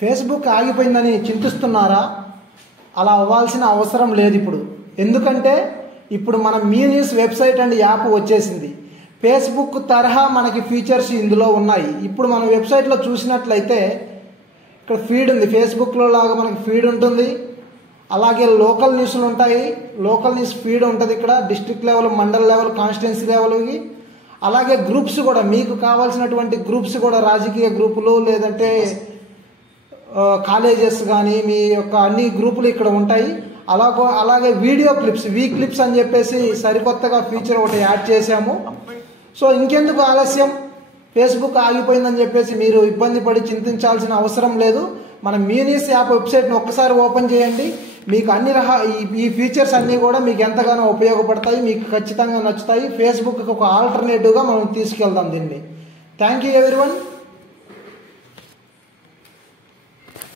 Facebook ఆగిపోయిందని చింతిస్తున్నారా? అలా అవ్వాల్సిన అవసరం లేదు ఇప్పుడు. ఎందుకంటే ఇప్పుడు మన మీ న్యూస్ వెబ్సైట్ అండ్ యాప్ వచ్చేసింది. ఫేస్బుక్ తరహా మనకి ఫీచర్స్ ఇందులో ఉన్నాయి. ఇప్పుడు మన వెబ్సైట్లో చూసినట్లయితే ఇక్కడ ఫీడ్ ఉంది. ఫేస్బుక్లో లాగా మనకి ఫీడ్ ఉంటుంది. అలాగే లోకల్ న్యూస్లు ఉంటాయి. లోకల్ న్యూస్ ఫీడ్ ఉంటుంది. ఇక్కడ district level, mandal level, constituency లెవెల్కి. అలాగే గ్రూప్స్ కూడా, మీకు కావాల్సినటువంటి గ్రూప్స్ కూడా, రాజకీయ గ్రూపులు లేదంటే కాలేజెస్ కానీ మీ యొక్క అన్ని గ్రూపులు ఇక్కడ ఉంటాయి. అలాగే వీడియో క్లిప్స్, క్లిప్స్ అని చెప్పేసి సరికొత్తగా ఫీచర్ ఒకటి యాడ్ చేశాము. సో ఇంకెందుకు ఆలస్యం? ఫేస్బుక్ ఆగిపోయిందని చెప్పేసి మీరు ఇబ్బంది పడి చింతించాల్సిన అవసరం లేదు. మన మీ న్యూస్ యాప్ వెబ్సైట్ని ఒక్కసారి ఓపెన్ చేయండి. మీకు ఈ ఫీచర్స్ అన్నీ కూడా మీకు ఎంతగానో ఉపయోగపడతాయి, మీకు ఖచ్చితంగా నచ్చుతాయి. ఫేస్బుక్కి ఒక ఆల్టర్నేటివ్గా మనం తీసుకెళ్దాం దీన్ని. Thank you everyone.